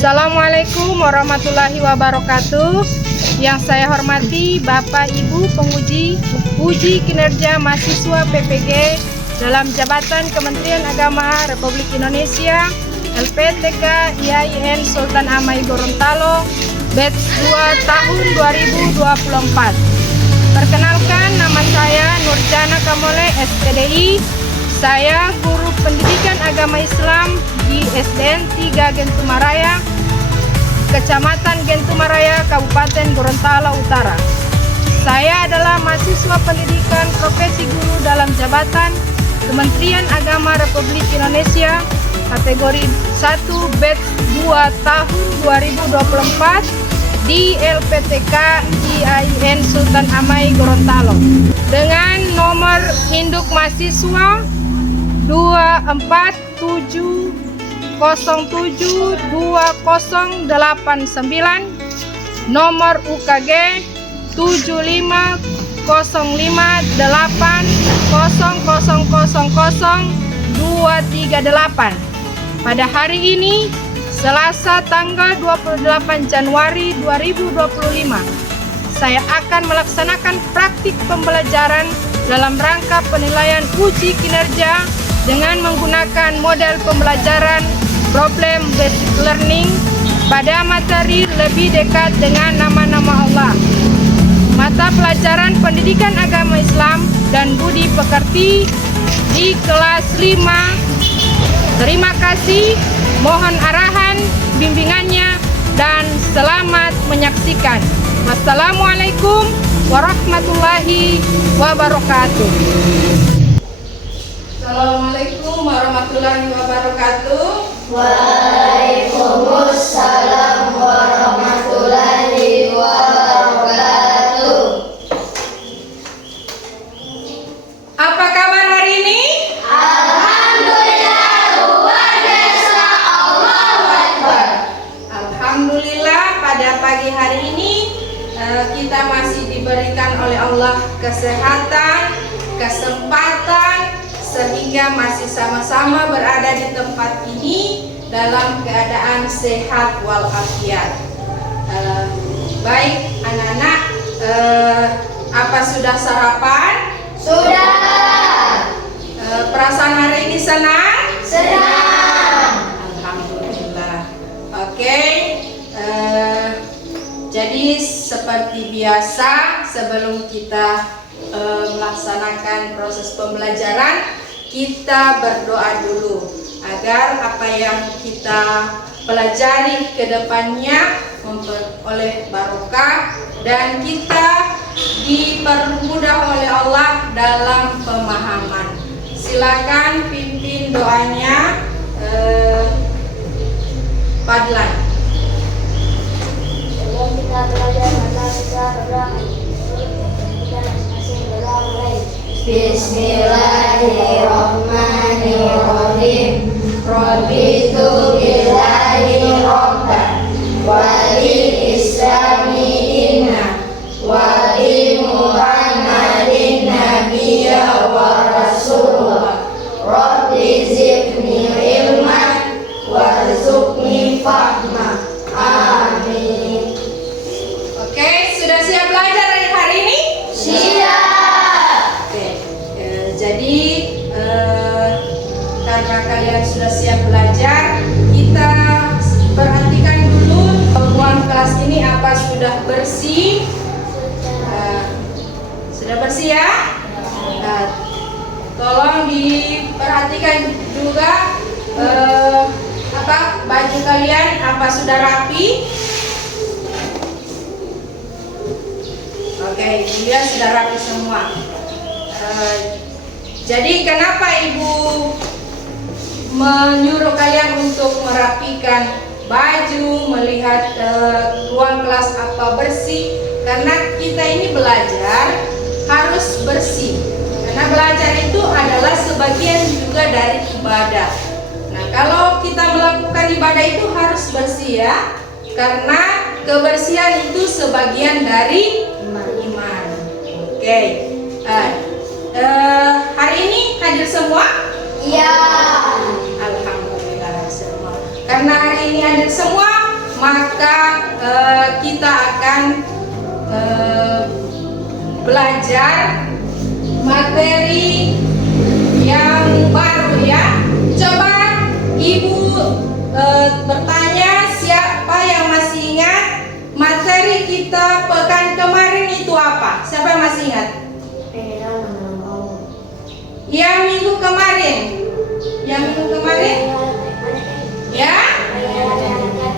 Assalamualaikum warahmatullahi wabarakatuh. Yang saya hormati Bapak Ibu penguji uji kinerja mahasiswa PPG dalam jabatan Kementerian Agama Republik Indonesia LPTK IAIN Sultan Amai Gorontalo batch 2 tahun 2024. Perkenalkan, nama saya Nurjana Kamole SPDI. Saya guru pendidikan agama Islam di SDN 3 Gentumaraya, Kecamatan Gentumaraya, Kabupaten Gorontalo Utara. Saya adalah mahasiswa pendidikan profesi guru dalam jabatan Kementerian Agama Republik Indonesia kategori 1 batch 2 tahun 2024 di LPTK IAIN Sultan Amai Gorontalo dengan nomor induk mahasiswa 2470720089, nomor UKG 7508000238. Pada hari ini, Selasa tanggal 28 Januari 2025, saya akan melaksanakan praktik pembelajaran dalam rangka penilaian uji kinerja dengan menggunakan model pembelajaran problem based learning pada materi lebih dekat dengan nama-nama Allah. Mata pelajaran pendidikan agama Islam dan budi pekerti di kelas 5. Terima kasih, mohon arahan, bimbingannya, dan selamat menyaksikan. Wassalamualaikum warahmatullahi wabarakatuh. Assalamualaikum warahmatullahi wabarakatuh. Waalaikumsalam warahmatullahi wabarakatuh. Apa kabar hari ini? Alhamdulillah, luar biasa, Allahu Akbar. Alhamdulillah, pada pagi hari ini kita masih diberikan oleh Allah kesehatan, kesempatan, sehingga masih sama-sama berada di tempat ini dalam keadaan sehat walafiat. Baik anak-anak, apa sudah sarapan? Sudah. Perasaan hari ini senang? Senang. Alhamdulillah. Oke. Jadi seperti biasa, sebelum kita melaksanakan proses pembelajaran, kita berdoa dulu agar apa yang kita pelajari ke depannya memperoleh barokah dan kita dipermudah oleh Allah dalam pemahaman. Silakan pimpin doanya, Padlan. Sebelum kita belajar kita berdoa. Bismillahirrahmanirrahim. Raditu billahi rabban wa lil islami dinan wa bi Muhammadin nabiyya wa rasulullah. Rabbi zidni ilman warzuqni fahma. Amin. Oke, sudah siap belajar hari ini? Siap. Jadi karena kalian sudah siap belajar, kita perhatikan dulu ruang kelas ini apa sudah bersih. Sudah bersih ya? Tolong diperhatikan juga baju kalian apa sudah rapi. Oke, dia sudah rapi semua. Jadi kenapa Ibu menyuruh kalian untuk merapikan baju, melihat ruang kelas apa bersih? Karena kita ini belajar harus bersih. Karena belajar itu adalah sebagian juga dari ibadah. Nah, kalau kita melakukan ibadah itu harus bersih ya. Karena kebersihan itu sebagian dari iman. Oke. Hari ini hadir semua? Iya. Alhamdulillah semua. Karena hari ini hadir semua, maka kita akan belajar materi yang baru ya. Coba Ibu bertanya siapa yang masih ingat materi kita pekan kemarin itu apa? Siapa yang masih ingat? Yang minggu kemarin? Ya?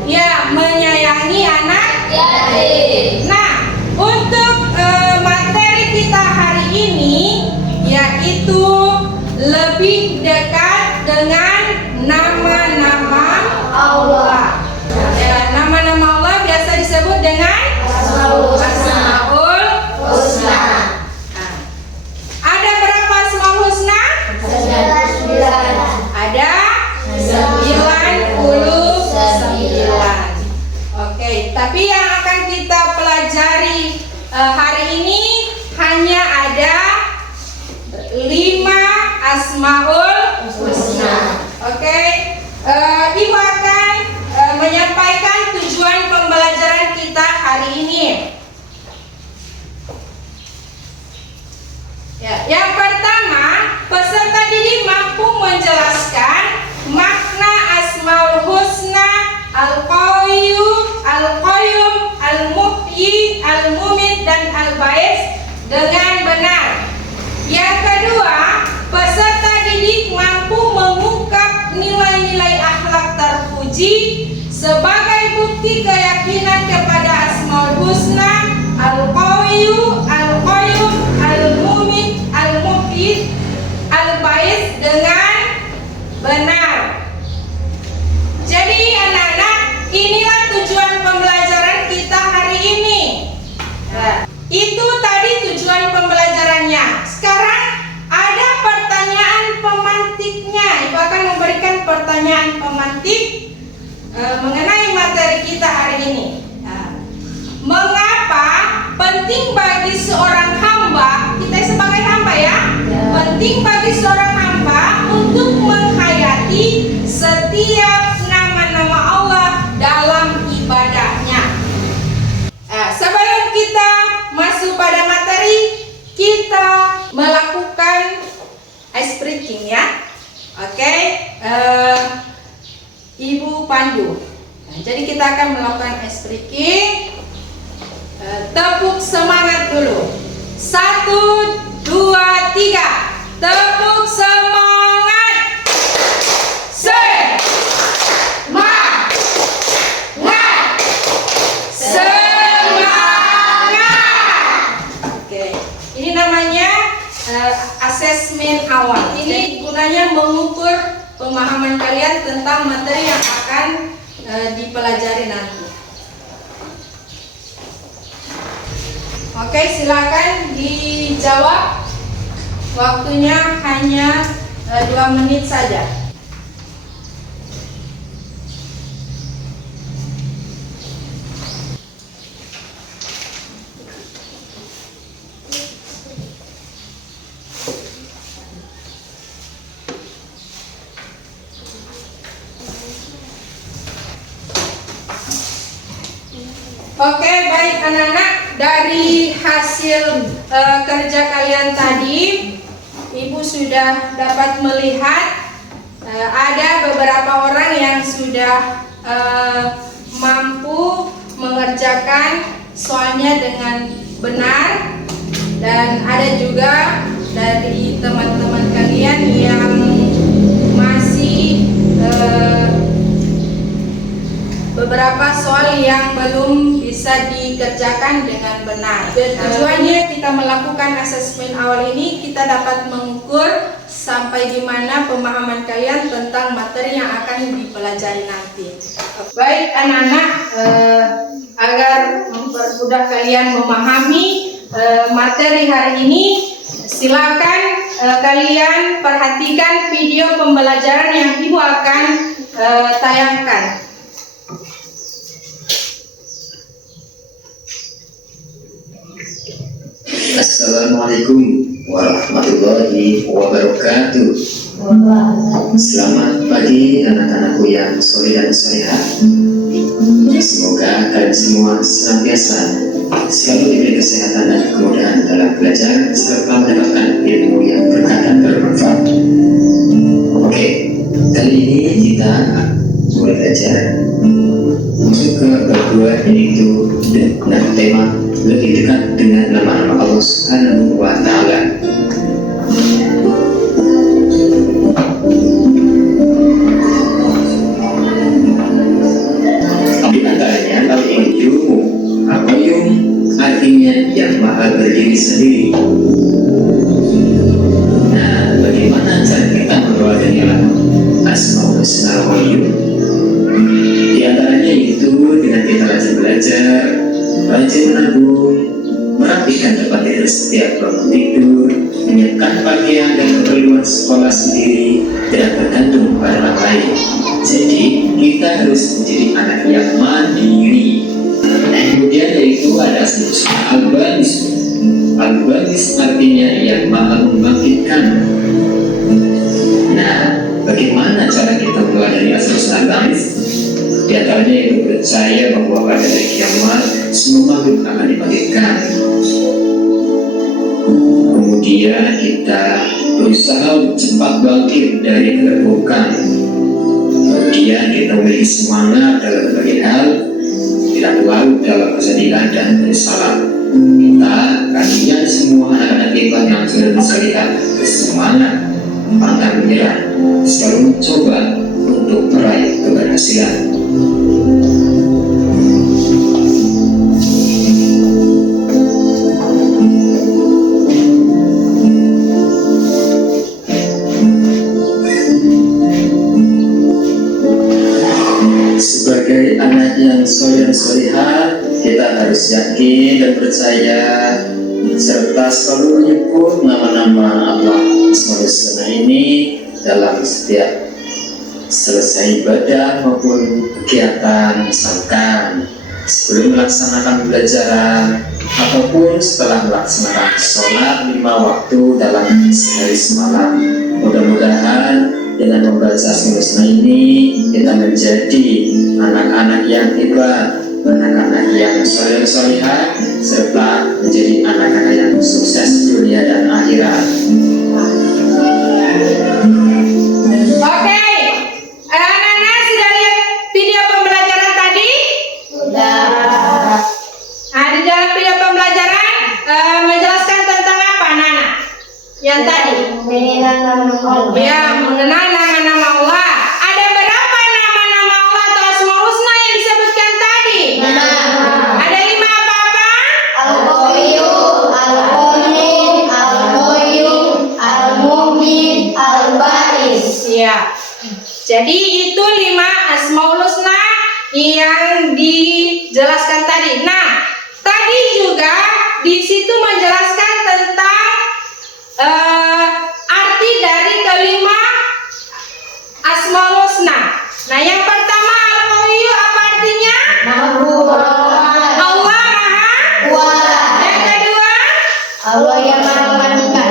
Ya, menyayangi anak yatim. Nah, untuk materi kita hari ini yaitu lebih dekat dengan nama-nama Allah. Ya, nama-nama Allah biasa disebut dengan Asmaul Husna. Nah, ada berapa Asmaul Husna? 99. Ada 99. Oke, tapi yang akan kita pelajari hari ini hanya ada 5 Asmaul Husna. Oke, Ibu akan menyampaikan tujuan pembelajaran kita hari ini. Ya, yang pertama, peserta didik mampu menjelaskan makna Asmaul Husna, Al-Qawiyyu, Al-Qayyum, Al-Muhyi, Al-Mumit, dan Al-Ba'is dengan benar. Yang kedua, peserta didik mampu mengungkap nilai-nilai akhlak terpuji sebagai bukti keyakinan kepada Asmaul Husna, Al-Qawiyyu, Al-Qayyum, Al-Mumit, Al-Muhyi, Al-Ba'is dengan benar. Jadi anak-anak, inilah tujuan pembelajaran kita hari ini. Nah, itu tadi tujuan pembelajarannya. Sekarang ada pertanyaan pemantiknya. Ibu akan memberikan pertanyaan pemantik mengenai materi kita hari ini. Nah, mengapa penting bagi seorang hamba, kita sebagai hamba ya, penting bagi seorang hamba untuk menghayati setiap nama-nama Allah dalam ibadahnya. Sebelum kita masuk pada materi, kita melakukan ice breaking ya. Oke, Ibu pandu. Nah, jadi kita akan melakukan ice breaking. Tepuk semangat dulu. 1, 2, 3. Tepuk semangat. Asesmen awal. Ini gunanya mengukur pemahaman kalian tentang materi yang akan dipelajari nanti. Oke, silakan dijawab. Waktunya hanya 2 menit saja. Oke, baik anak-anak, dari hasil kerja kalian tadi, Ibu sudah dapat melihat ada beberapa orang yang sudah mampu mengerjakan soalnya dengan benar, dan ada juga dari teman-teman kalian yang masih beberapa soal yang belum bisa dikerjakan dengan benar. Tujuannya kita melakukan asesmen awal ini, kita dapat mengukur sampai di mana pemahaman kalian tentang materi yang akan dipelajari nanti. Baik anak-anak, agar mempermudah kalian memahami materi hari ini, silakan kalian perhatikan video pembelajaran yang Ibu akan tayangkan. Assalamualaikum warahmatullahi wabarakatuh. Selamat pagi anak-anakku yang soleh dan solehah. semoga kalian semua senantiasa selalu diberi kesehatan dan kemudahan dalam belajar serta mendapatkan ilmu yang berkah dan bermanfaat. Oke, kali ini kita mulai belajar untuk ke bab 2, yaitu dengan tema lebih dekat dengan nama-nama Allah Subhanahu wa Ta'ala. Di antaranya al-qayyum. Al-qayyum artinya yang maha berdiri sendiri. Nah, bagaimana cara kita membawa dengan Asmaul Husna al-Qayyum? Di antaranya itu dengan kita rajin belajar, rajin menabung, merapikan tempat tidur setiap bangun tidur, menyiapkan pakaian dan keperluan sekolah sendiri, tidak bergantung pada orang lain. Jadi kita harus menjadi anak yang mandiri. Kemudian yaitu ada al-banis. Al-banis artinya yang maha membangkitkan. Nah, bagaimana cara kita meladani asal al-banis? Di antaranya itu percaya bahwa pada hari kiamat semua makhluk akan dibangkitkan. Kemudian kita berusaha cepat bangkit dari keterpurukan. Kemudian kita memiliki semangat dalam berbagai hal, tidak larut dalam kesedihan dan penyesalan. Kalian semua anak-anak kita yang sudah bisa lihat semangat, pantang menyerah, selalu mencoba untuk meraih keberhasilan. Sebagai anak yang soleh dan solehah, kita harus yakin dan percaya serta selalu menyebut nama-nama Allah Asmaul Husna ini dalam setiap selesai ibadah maupun kegiatan, misalkan sebelum melaksanakan pembelajaran ataupun setelah melaksanakan sholat 5 waktu dalam sehari semalam. Mudah-mudahan dengan membaca Asmaul Husna ini kita menjadi anak-anak yang hebat, anak-anak yang soleh dan solehah, serta menjadi anak-anak yang sukses dunia dan akhirat. Oke, anak-anak sudah lihat video pembelajaran tadi? Sudah. Nah, di dalam video pembelajaran menjelaskan tentang apa, anak-anak? Yang tadi? Mengenal nama Allah. Ya, mengenal nama-nama Allah. Ada berapa nama-nama Allah atau Asmaul Husna yang disebutkan tadi? Ada 5 apa-apa? Al-Qayyum, Al-Qayyum, Al-Qayyum, Al-Mu'min, Al-Baris. Ya. Jadi itu 5 Asmaul Husna yang dijelaskan tadi. Nah, tadi juga di situ menjelaskan tentang arti dari kelima Asmaul Husna. Nah, yang pertama Al-Qayyum apa artinya? Allah Maha Kuasa. Yang kedua, Allah yang maha mematikan.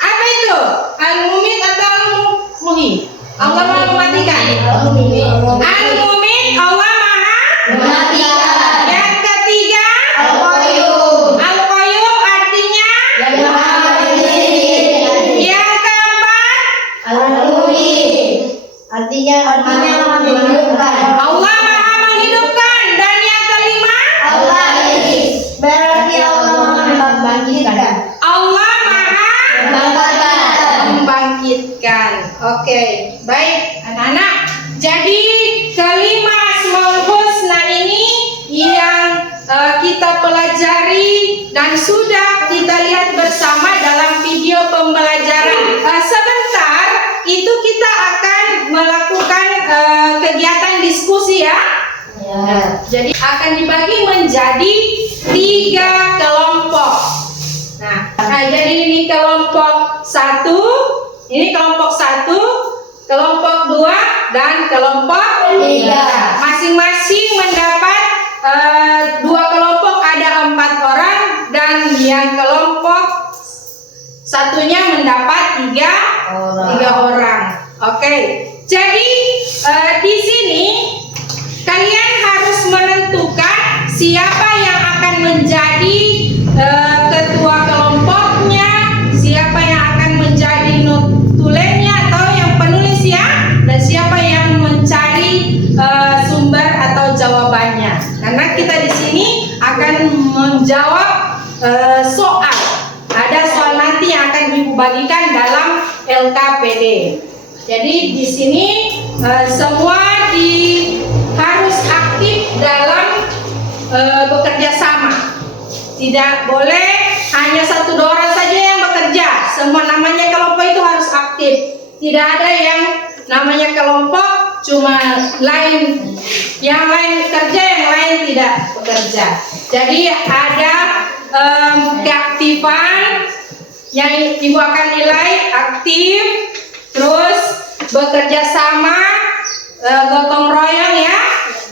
apa itu? Al-Mumin atau Al-Muhyi? Allah Maha mematikan. Al-Mumin, Allah Maha. Mematikan. Yang ketiga, Al-Qayyum. Al-Qayyum artinya. Yang maha berdiri. Yang keempat, Al-Mu'min. Artinya menghidupkan. Allah Maha menghidupkan. Dan yang kelima, Al-Baris. Berarti Allah maha membangkitkan. Allah Maha Membangkitkan. membangkitkan. Oke, baik anak-anak. Jadi kelima Asmaul Husna ini yang kita pelajari dan sudah kita lihat bersama dalam video pembelajaran. Sebentar itu kita akan melakukan kegiatan diskusi ya. Ya. Jadi akan dibagi menjadi 3 kelompok. Nah, jadi ini kelompok 1, ini kelompok 1, kelompok 2, dan kelompok 3. Masing-masing mendapat 2 kelompok, ada 4 orang, dan yang kelompok satunya mendapat 3 orang. Oke, jadi di sini kalian harus siapa yang akan menjadi ketua kelompoknya, siapa yang akan menjadi notulennya atau yang penulis ya, dan siapa yang mencari sumber atau jawabannya. Karena kita di sini akan menjawab soal. Ada soal nanti yang akan Ibu bagikan dalam LKPD. Jadi di sini semua harus aktif dalam bekerja sama. Tidak boleh hanya satu dua orang saja yang bekerja. Semua namanya kelompok itu harus aktif. Tidak ada yang namanya kelompok cuma yang lain kerja, yang lain tidak bekerja. Jadi ada keaktifan yang Ibu akan nilai aktif, terus bekerja sama, gotong royong ya.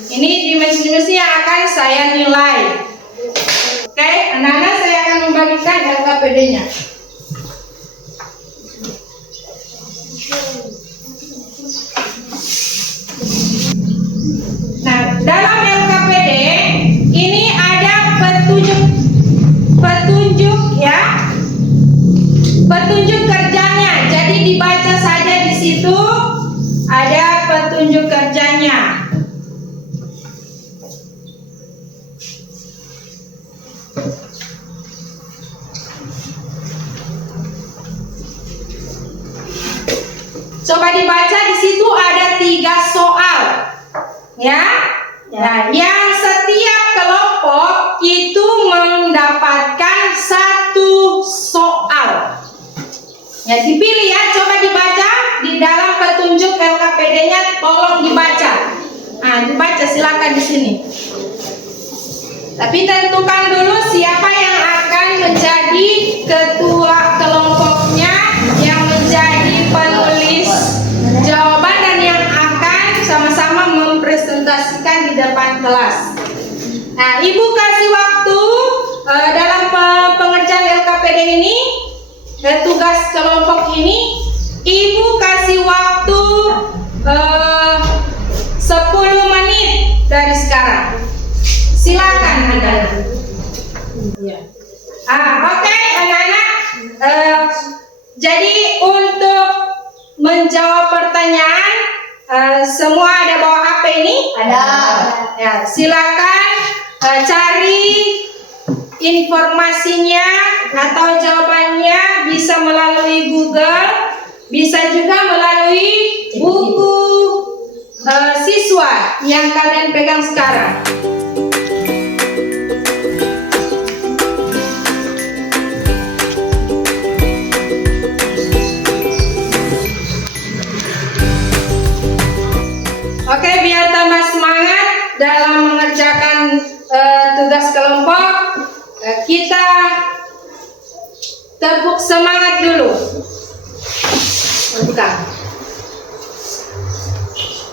Ini dimensi-dimensi yang akan saya nilai. Oke, anak-anak, saya akan membagikan LKPD-nya. Nah, dalam LKPD ini ada petunjuk ya, petunjuk kerjanya. Jadi dibaca saja di situ ada petunjuk kerjanya. Coba dibaca, di situ ada 3 soal, ya. Nah, yang setiap kelompok itu mendapatkan 1 soal. Ya, dipilih ya, coba dibaca di dalam petunjuk LKPD-nya, tolong dibaca. Nah, dibaca silakan di sini. Tapi tentukan dulu siapa yang akan menjadi ketua kelompoknya, yang menjadi penulis jawaban, dan yang akan sama-sama mempresentasikan di depan kelas. Nah, Ibu kasih waktu dalam pengerjaan LKPD ini, tugas kelompok ini, Ibu kasih waktu 10 menit dari sekarang. Silakan anak-anak. Oke, anak-anak. Jadi untuk menjawab pertanyaan, semua ada bawa HP ini? Ada. Ya, silakan cari informasinya atau jawabannya, bisa melalui Google, bisa juga melalui buku siswa yang kalian pegang sekarang. Oke, biar tambah semangat dalam mengerjakan tugas kelompok, kita tepuk semangat dulu. Bukan.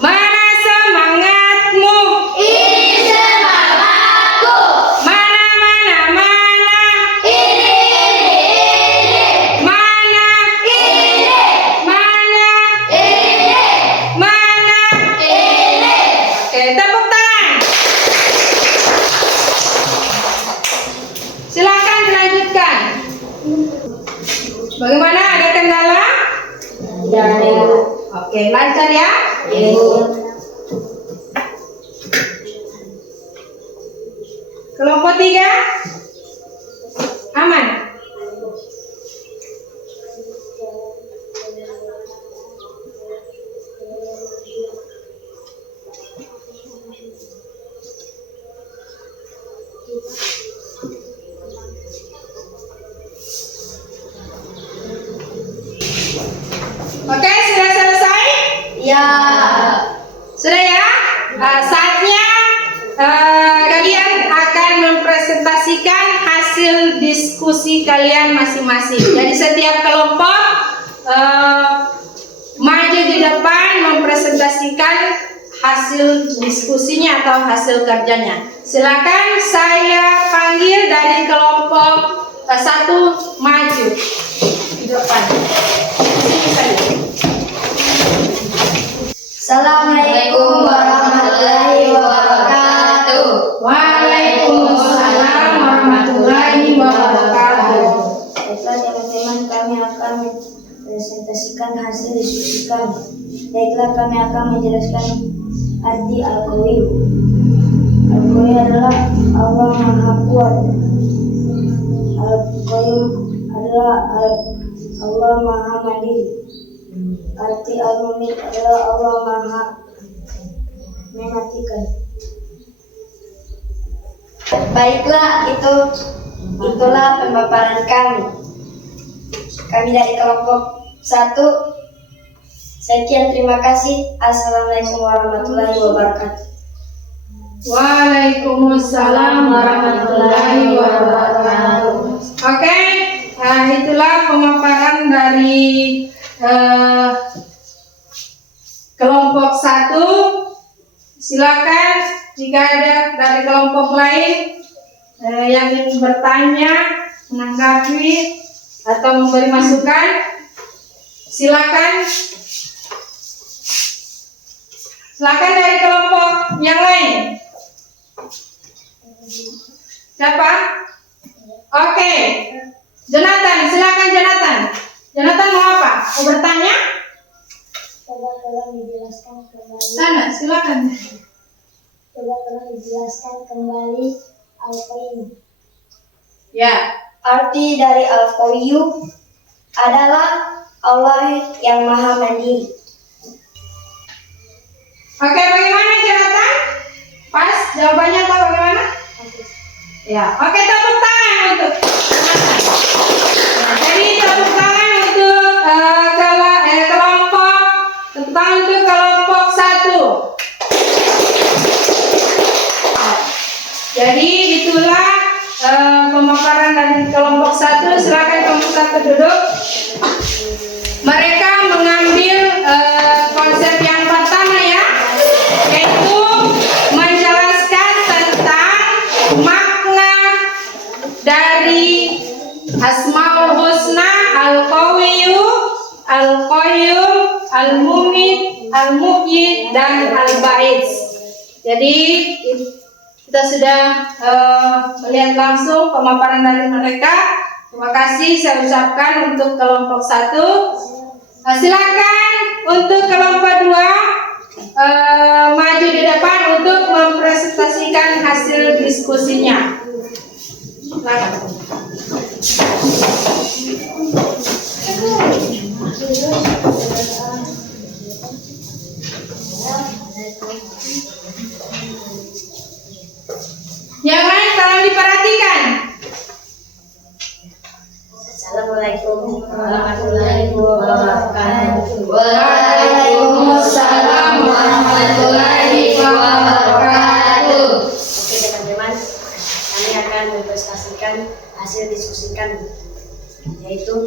Mana semangatmu? Ini semangatku. Mana, mana, mana? Ini. Mana? Ini. Mana? Ini. Mana? Ini. Oke, tepuk tangan. Silakan dilanjutkan. Bagaimana? Ada kendala? Ya. Oke, lancar ya? Kelompok 3 aman. Oke, sudah selesai? Ya. Sudah ya? Saatnya kalian akan mempresentasikan hasil diskusi kalian masing-masing. Jadi setiap kelompok maju di depan mempresentasikan hasil diskusinya atau hasil kerjanya. Silakan saya panggil dari kelompok 1 maju di depan. Sini saja. Assalamualaikum warahmatullahi wabarakatuh. Waalaikumsalam mempresentasikan hasil diskusi kami. Baiklah, kami akan menjelaskan arti Al-Qawi. Al-Qawi adalah Allah Maha Kuat. Al-Qayyum adalah Allah Maha Mandiri. Arti Al-Mumit adalah Allah Maha mematikan. Baiklah, itulah pemaparan kami. Kami dari kelompok 1. Sekian, terima kasih. Assalamualaikum warahmatullahi wabarakatuh. Waalaikumsalam warahmatullahi wabarakatuh. Oke, itulah pemaparan dari kelompok 1. Silakan jika ada dari kelompok lain yang ingin bertanya, menanggapi atau memberi masukan, silakan. Silakan dari kelompok yang lain. Siapa? Oke. Jonathan, silakan Jonathan. Jonathan mau apa? Mau bertanya? Coba tolong dijelaskan kembali. Sana, silakan. Coba tolong dijelaskan kembali Al-Qayyum. Ya. Arti dari Al-Qayyum adalah Allah yang Maha Mandiri. Oke, bagaimana Jonathan? Pas jawabannya atau bagaimana? Ya. Oke, tepuk tangan untuk Jonathan. Nah, jadi tepuk tangan untuk kelompok. Tepuk tangan untuk kelompok 1. Jadi itulah pemaparan dari kelompok 1. Silakan kelompok 1 duduk. Mereka mengambil konsep yang pertama ya, yaitu menjelaskan tentang makna dari Asmaul Husna, Al-Qawiyyu, Al-Qayyum, Al-Mumit, Al-Muhyi, dan Al-Ba'is. Jadi kita sudah melihat langsung pemaparan dari mereka. Terima kasih saya ucapkan untuk kelompok 1. Silakan untuk kelompok 2 maju di depan untuk mempresentasikan hasil diskusinya. Silakan. Yang lain tolong diperhatikan. Assalamualaikum warahmatullahi wabarakatuh. Waalaikumsalam warahmatullahi wabarakatuh. Oke teman-teman, kami akan mempresentasikan hasil diskusi kami, yaitu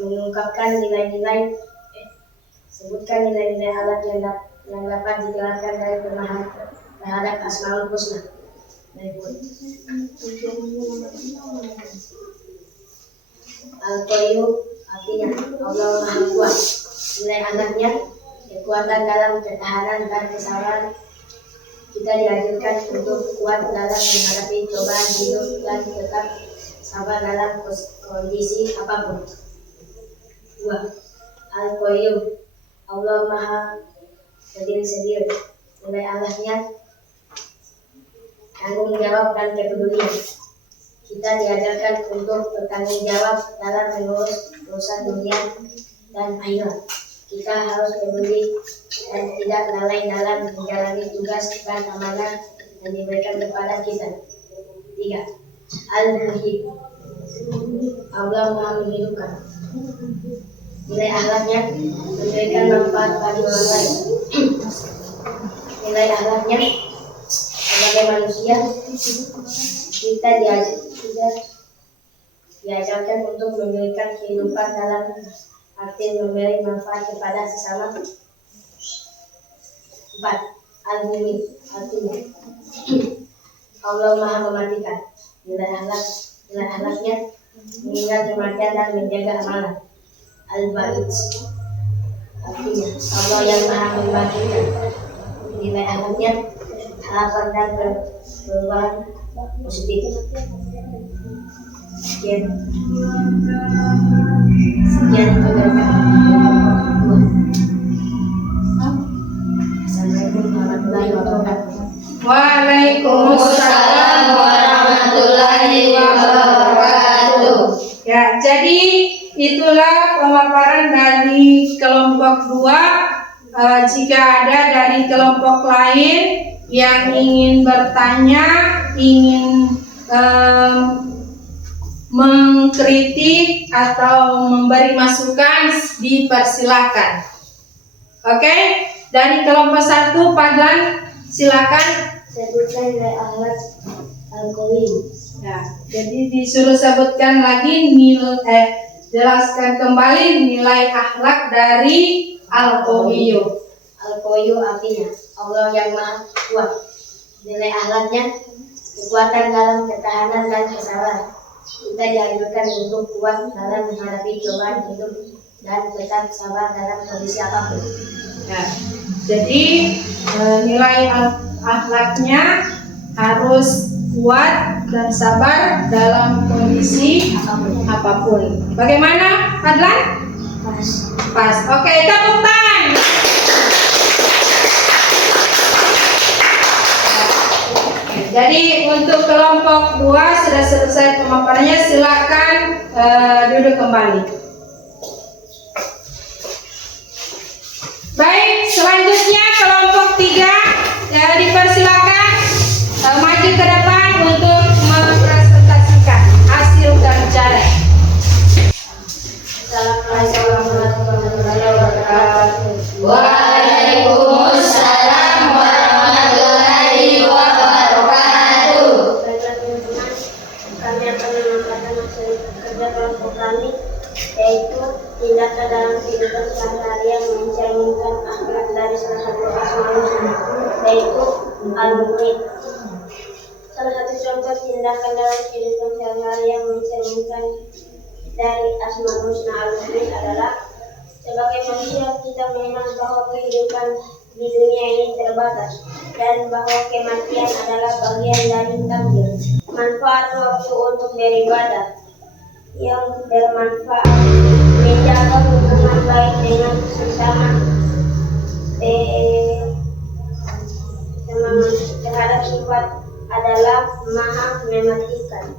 mengungkapkan nilai-nilai, sebutkan nilai-nilai alat yang dapat dijelaskan dari pemahaman terhadap Asmaul Husna. Al-Qayyum artinya Allah Maha Kuat. Nilai anaknya kekuatan dalam ketahanan dan kesabaran. Kita diajarkan untuk kuat dalam menghadapi cobaan hidup dan tetap sabar dalam kondisi apapun. 2. Al-Qayyum Allah Maha Berdiri. Nilai Allahnya tanggung jawab dan kepedulian. Kita diajarkan untuk bertanggung jawab dalam mengurus urusan dunia dan akhirat. Kita harus peduli dan tidak lalai dalam menjalani tugas dan amanah yang diberikan kepada kita. 3. Al-Muhyi Allah Maha Menghidupkan. Nilai akhlaknya memberikan manfaat bagi orang lain. Nilai akhlaknya sebagai manusia, kita diajarkan untuk memberikan kehidupan dalam arti memberi manfaat kepada sesama. 4. Al-Mumin artinya Allah Maha Mematikan. Nilai akhlaknya mengingat kematian dan menjaga amanah. Al-Ba'is artinya Allah yang Maha Membangkitkan. Nilai akhlaknya harapan dan perubahan positif. Sekian Assalamualaikum warahmatullahi wabarakatuh. Waalaikumsalam warahmatullahi wabarakatuh. Ya, jadi itulah pemaparan dari kelompok 2. Jika ada dari kelompok lain yang ingin bertanya, ingin mengkritik atau memberi masukan, dipersilakan. Oke, dari kelompok 1, Padlan, silakan. Sebutkan nilai akhlak Al-Qawi. Ya, jadi disuruh sebutkan lagi jelaskan kembali nilai akhlak dari Al-Qawiyyu. Al-Qawi artinya Allah yang Maha Kuat. Nilai akhlaknya kekuatan dalam ketahanan dan kesabaran. Kita dianjurkan untuk kuat dalam menghadapi cobaan hidup dan tetap sabar dalam kondisi apapun. Ya, jadi nilai akhlaknya harus kuat dan sabar dalam kondisi apapun. Bagaimana, Padlan? Pas. Oke, tepuk tangan. Jadi untuk kelompok 2 sudah selesai pemaparannya, silakan duduk kembali. Baik, selanjutnya kelompok 3 dipersilakan maju ke depan untuk mempresentasikan hasil kerjanya. Assalamualaikum warahmatullahi wabarakatuh. Waalaikumsalam warahmatullahi wabarakatuh. Baiklah teman-teman, kami akan memaparkan hasil kerja kelompok kami, yaitu tindakan dalam kehidupan sehari-hari yang mencerminkan akhlak dari salah satu asmaul husna, yaitu al-mu'min. Salah satu contoh tindakan dalam kehidupan sehari-hari yang mencerminkan dari asmaul husna al-mu'min adalah sebagai manusia kita mengenal bahwa kehidupan di dunia ini terbatas dan bahwa kematian adalah bagian dari takdir. Manfaat waktu untuk beribadah yang bermanfaat, menjaga hubungan baik dengan sesama terhadap sifat adalah maha mematikan.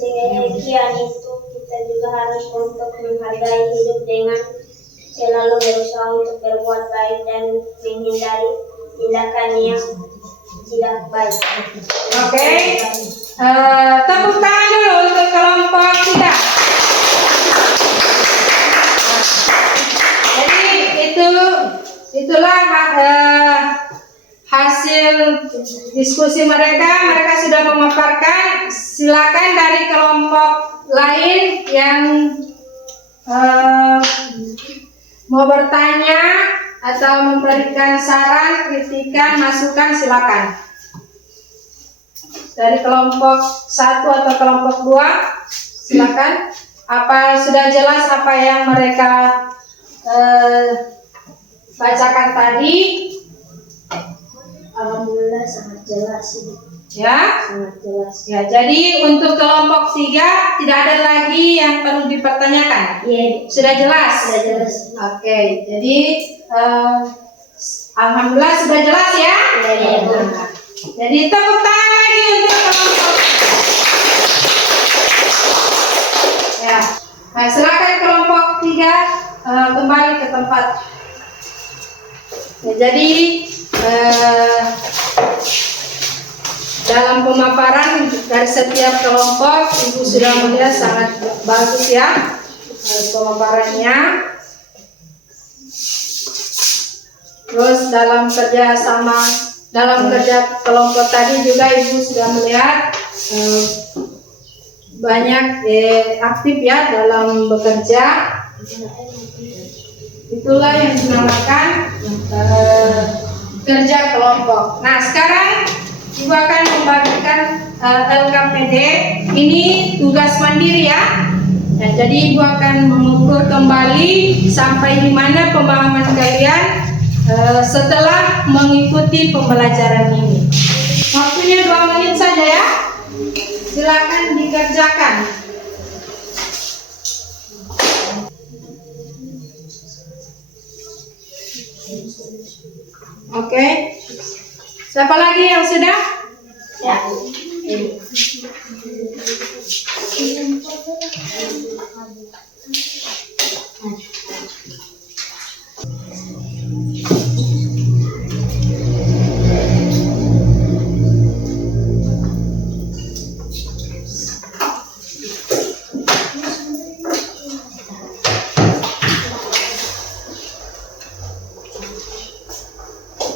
Sekian itu kita juga harus untuk menghargai hidup dengan selalu berusaha untuk berbuat baik dan menghindari tindakan yang tidak baik. Oke, tepuk tangan dulu untuk kelompok 3. Jadi itulah hasil diskusi mereka. Mereka sudah memaparkan. Silakan dari kelompok lain yang mau bertanya atau memberikan saran, kritikan, masukan, silakan. Dari kelompok 1 atau kelompok 2, silakan. Apa sudah jelas apa yang mereka bacakan tadi? Alhamdulillah sangat jelas ini. Ya, Sangat jelas. ya. Jadi untuk kelompok 3 tidak ada lagi yang perlu dipertanyakan. Iya, Sudah jelas. sudah jelas. Oke, jadi alhamdulillah sudah jelas ya. Iya. Nah, jadi tepuk tangan lagi untuk kelompok. Ya, nah silakan kelompok 3 kembali ke tempat. Ya, jadi dalam pemaparan dari setiap kelompok, Ibu sudah melihat sangat bagus ya pemaparannya. Terus dalam kerja kelompok tadi juga Ibu sudah melihat banyak aktif ya dalam bekerja. Itulah yang dinamakan kerja kelompok. Nah sekarang Ibu akan membagikan LKPD. Ini tugas mandiri ya. Nah, jadi Ibu akan mengukur kembali sampai di mana pemahaman kalian setelah mengikuti pembelajaran ini. Waktunya 2 menit saja ya. Silakan dikerjakan. Oke. Siapa lagi yang sudah? Ya.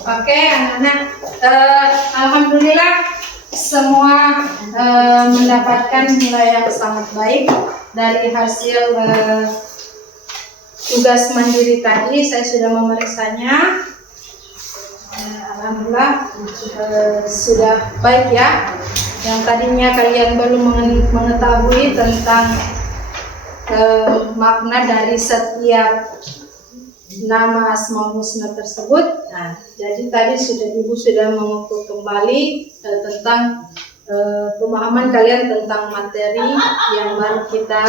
Oke, anak-anak, alhamdulillah semua mendapatkan nilai yang sangat baik dari hasil tugas mandiri tadi. Saya sudah memeriksanya. Alhamdulillah sudah baik ya. Yang tadinya kalian belum mengetahui tentang makna dari setiap nama Asmaul Husna tersebut. Nah, jadi tadi Ibu sudah mengukur kembali tentang pemahaman kalian tentang materi yang baru kita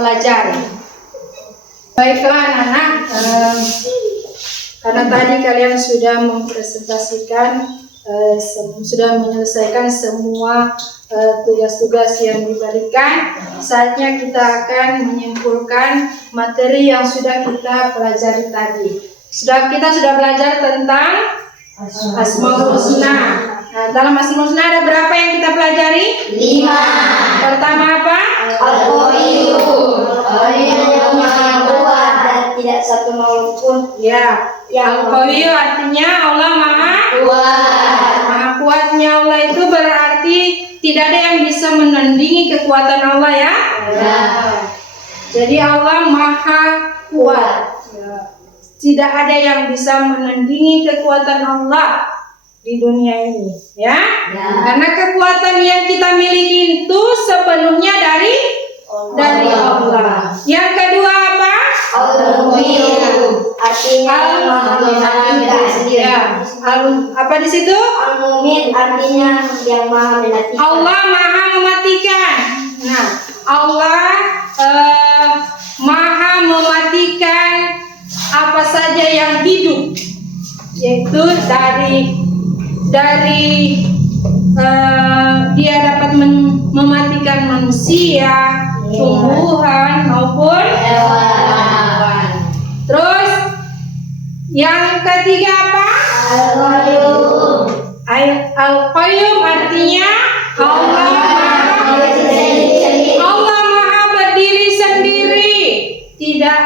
pelajari. Baiklah anak-anak, karena tadi kalian sudah mempresentasikan, sudah menyelesaikan semua tugas-tugas yang diberikan, saatnya kita akan menyimpulkan materi yang sudah kita pelajari tadi. Kita sudah belajar tentang Asmaul Husna. Nah, dalam Asmaul Husna ada berapa yang kita pelajari? 5. Pertama apa? Al-Qayyum. Yang maha kuat dan tidak satu makhluk pun Ya, Al-Qayyum artinya Allah Maha Kuat. Maha kuatnya Allah itu berarti tidak ada yang bisa menandingi kekuatan Allah ya. Ya. Jadi Allah Maha kuat. Ya. Tidak ada yang bisa menandingi kekuatan Allah di dunia ini, ya. Ya. Karena kekuatan yang kita miliki itu sepenuhnya dari Allah. Yang kedua apa? Al-Qayyum. artinya maha menatikan sendiri. Ya. Apa di situ? Al-Mumin artinya yang maha menatikan. Allah Maha mematikan. Nah, Allah Maha mematikan apa saja yang hidup, yaitu dari dia dapat mematikan manusia, tumbuhan maupun hewan. Terus yang ketiga apa? Al-Qayyum. Al-Qayyum artinya Allah Maha berdiri sendiri. Tidak,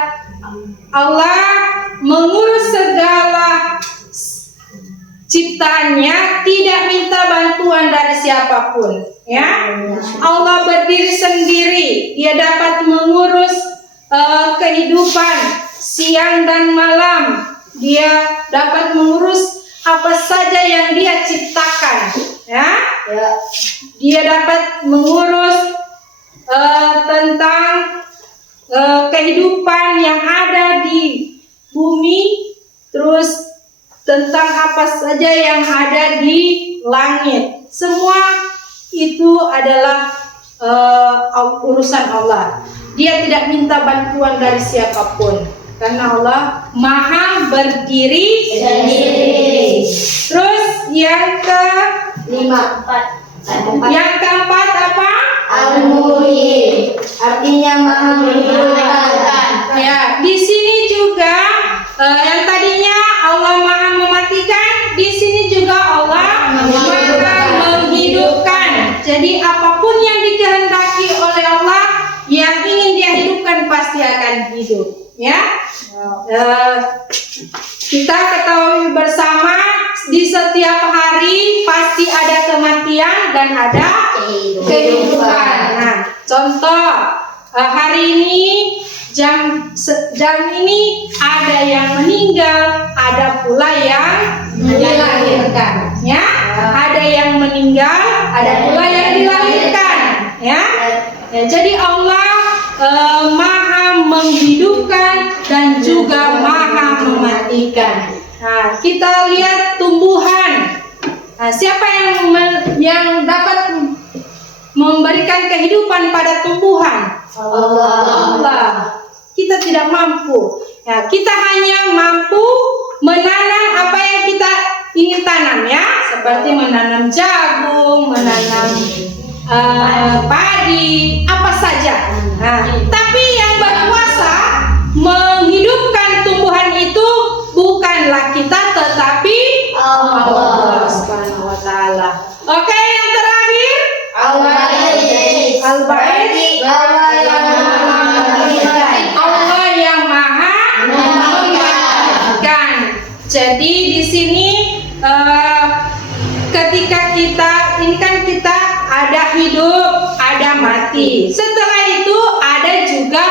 Allah mengurus segala ciptaannya, tidak minta bantuan dari siapapun, ya. Allah berdiri sendiri, dia dapat mengurus kehidupan siang dan malam, dia dapat mengurus apa saja yang dia ciptakan, ya. Dia dapat mengurus tentang kehidupan yang ada di bumi, terus tentang apa saja yang ada di langit. Semua itu adalah urusan Allah. Dia tidak minta bantuan dari siapapun, karena Allah Maha berdiri sendiri. Terus yang keempat apa? Al-Muhyi. Artinya maha menghidupkan. Ya, di sini juga yang tadinya Allah Maha mematikan, di sini juga Allah Maha menghidupkan. Jadi apapun yang dikehendaki oleh Allah yang ingin dia hidupkan pasti akan hidup, ya. Kita ketahui bersama di setiap hari pasti ada kematian dan ada kehidupan. Nah, contoh hari ini jam ini ada yang meninggal, ada pula yang dilahirkan, ya. Ada yang meninggal, ada pula yang dilahirkan, ya. Jadi Allah Maha menghidupkan dan juga Maha mematikan. Nah, kita lihat tumbuhan. Nah, siapa yang dapat memberikan kehidupan pada tumbuhan? Allah. Kita tidak mampu. Ya, kita hanya mampu menanam apa yang kita ingin tanam ya, seperti menanam jagung, menanam padi, apa saja. Nah, tapi yang berkuasa menghidupkan tumbuhan itu bukanlah kita, tetapi Allah Subhanahu wa Ta'ala. Oke, yang terakhir, Al-Baqi. Allah yang Maha Membagikan. Jadi di sini ketika kita ada hidup, ada mati. Setelah itu ada juga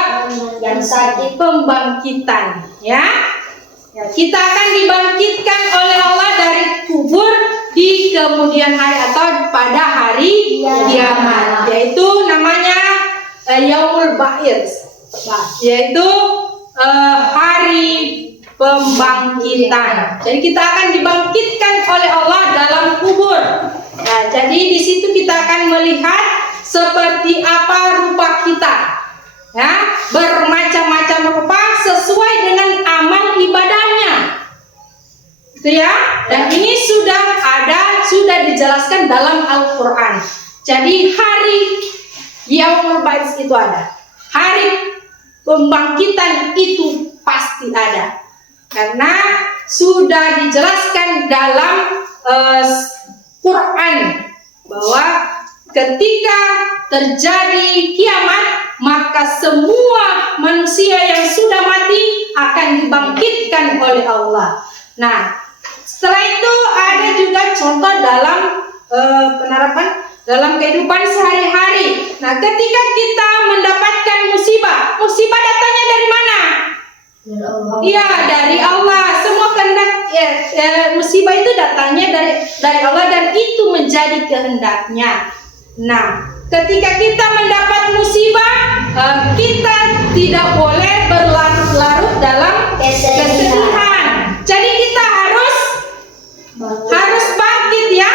yang sakit, pembangkitan, ya. Kita akan dibangkitkan oleh Allah dari kubur di kemudian hari atau pada hari kiamat, yaitu namanya Yaumul Ba'its, yaitu hari pembangkitan. Jadi kita akan dibangkitkan oleh Allah dalam kubur. Nah, jadi di situ kita akan melihat seperti apa rupa kita, ya, bermacam-macam rupa sesuai dengan amal ibadahnya, itu ya. Dan ini sudah dijelaskan dalam Al-Quran. Jadi hari Yaumul Ba'its itu ada, hari pembangkitan itu pasti ada, karena sudah dijelaskan dalam Quran bahwa ketika terjadi kiamat, maka semua manusia yang sudah mati akan dibangkitkan oleh Allah. Nah, setelah itu ada juga contoh dalam penerapan dalam kehidupan sehari-hari. Nah, ketika kita mendapatkan musibah datangnya dari mana? Iya, dari Allah. Semua kehendak musibah itu datangnya dari Allah, dan itu menjadi kehendaknya. Nah, ketika kita mendapat musibah, kita tidak boleh berlarut-larut dalam kesedihan. Jadi kita harus bangkit ya.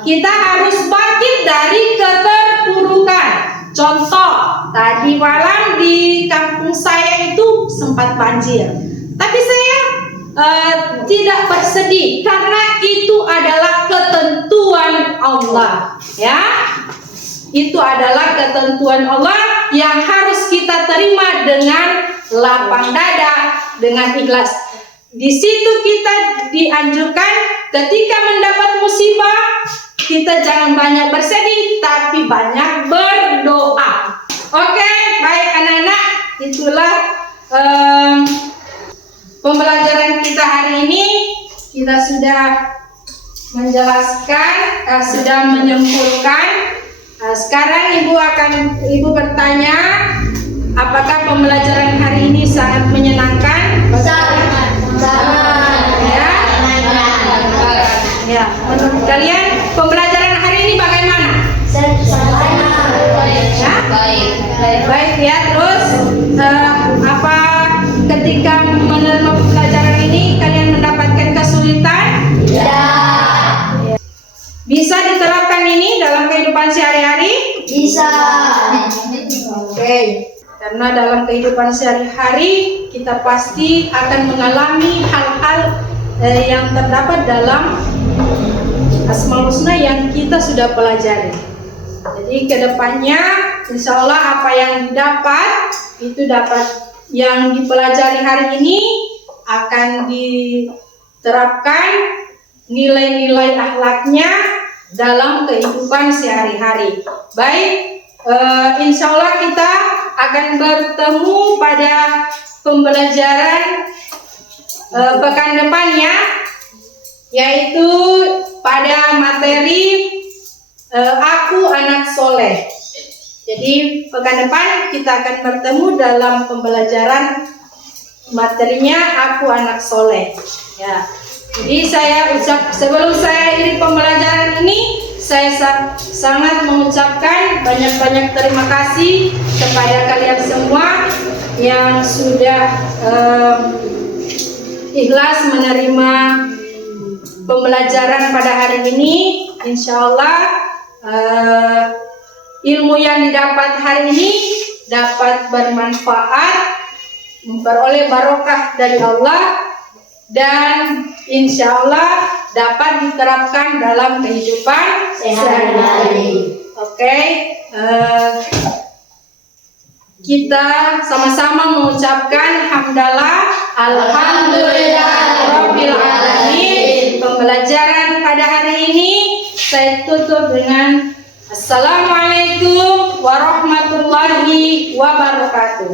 Kita harus bangkit dari keterpurukan. Contoh, tadi malam di kampung saya itu sempat banjir, tapi saya tidak bersedih karena itu adalah ketentuan Allah, ya. Itu adalah ketentuan Allah yang harus kita terima dengan lapang dada, dengan ikhlas. Di situ kita dianjurkan ketika mendapat musibah, kita jangan banyak bersedih, tapi banyak berdoa. Oke, baik anak-anak, itulah pembelajaran kita hari ini. Kita sudah menjelaskan, sudah menyimpulkan. Sekarang ibu bertanya, apakah pembelajaran hari ini sangat menyenangkan? Ya, menurut kalian pembelajaran hari ini bagaimana? Baik ya. Terus apa ketika menerima pembelajaran ini kalian mendapatkan kesulitan? Ya. Bisa diterapkan ini dalam kehidupan sehari-hari? Bisa. Oke. Karena dalam kehidupan sehari-hari kita pasti akan mengalami hal-hal yang terdapat dalam Asmaul Husna yang kita sudah pelajari. Jadi kedepannya insya Allah apa yang didapat itu yang dipelajari hari ini akan diterapkan nilai-nilai akhlaknya dalam kehidupan sehari-hari. Baik, insya Allah kita akan bertemu pada pembelajaran pekan depannya, yaitu pada materi Aku Anak Soleh. Jadi pekan depan kita akan bertemu dalam pembelajaran materinya Aku Anak Soleh. Ya. Jadi sebelum saya akhiri pembelajaran ini, saya sangat mengucapkan banyak-banyak terima kasih kepada kalian semua yang sudah ikhlas menerima pembelajaran pada hari ini. Insya Allah ilmu yang didapat hari ini dapat bermanfaat memperoleh barokah dari Allah dan insya Allah dapat diterapkan dalam kehidupan sehari-hari. Oke, kita sama-sama mengucapkan hamdalah alhamdulillahirabbil alamin. Pembelajaran pada hari ini saya tutup dengan assalamualaikum warahmatullahi wabarakatuh.